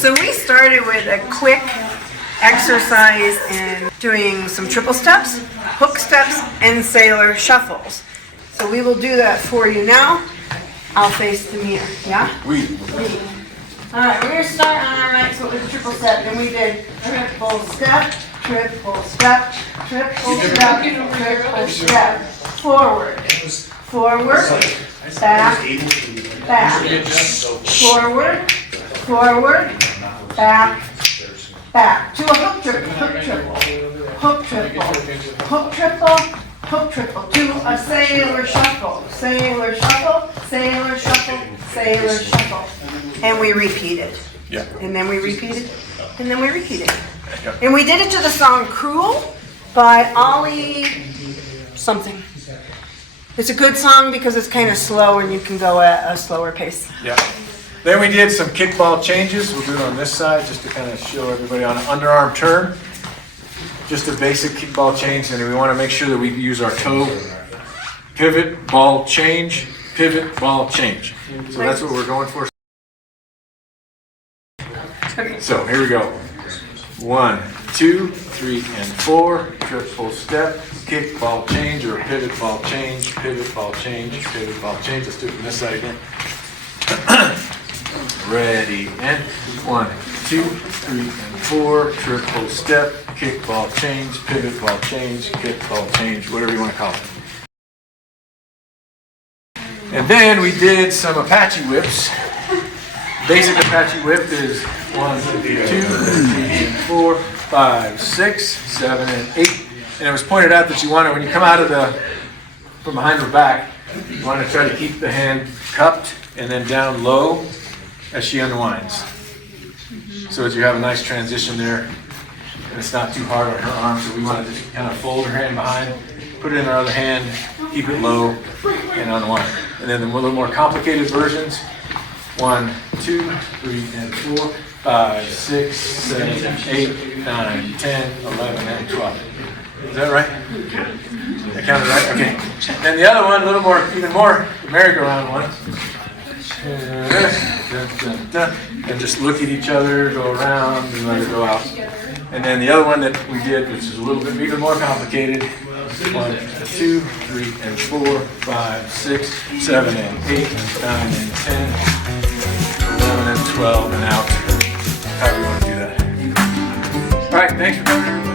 So we started with a quick exercise and doing some triple steps, hook steps, and sailor shuffles. So we will do that for you now. I'll face the mirror, yeah? We. All right, we're gonna start on our right foot with a triple step. Then we did triple step, triple step, triple step, triple step. Forward, forward, back, back. Forward, forward, back, back. To a hook triple, hook triple, hook triple, hook triple, hook triple. To a sailor shuffle, sailor shuffle, sailor shuffle, sailor shuffle. And we repeated. Yeah. And then we repeated. And then we repeated. Yep. And we did it to the song Cruel by Ollie something. It's a good song because it's kind of slow and you can go at a slower pace. Yeah. Then we did some kickball changes. We'll do it on this side just to kind of show everybody on an underarm turn. Just a basic kickball change, and we want to make sure that we use our toe. Pivot, ball, change. Pivot, ball, change. So that's what we're going for. So here we go. 1, 2, 3, and 4. Triple step, kick, ball, change, or pivot, ball, change, pivot, ball, change, pivot, ball, change. Let's do it from this side again. Ready, and 1, 2, 3, and 4. Triple step, kick, ball, change, pivot, ball, change, kick, ball, change, whatever you want to call it. And then we did some Apache whips. Basic Apache whip is 1, 2, 3, 4, 5, 6, 7, and 8. And it was pointed out that you want to, when you come out of from behind her back, you want to try to keep the hand cupped and then down low as she unwinds. So that you have a nice transition there, and it's not too hard on her arm. So we want to just kind of fold her hand behind, put it in our other hand, keep it low, and unwind. And then the little more complicated versions. 1, 2, 3, and 4, 5, 6, 7, 8, 9, 10, 11, and 12. Is that right? I counted right? Okay. And the other one, a little more, even more, the merry-go-round one. And just look at each other, go around, and let her go out. And then the other one that we did, which is a little bit even more complicated, 1, 2, 3, and 4, 5, 6, 7, and 8, 9, and 10, 11, and 12, and out. However you want to do that. All right, thanks for coming, everybody.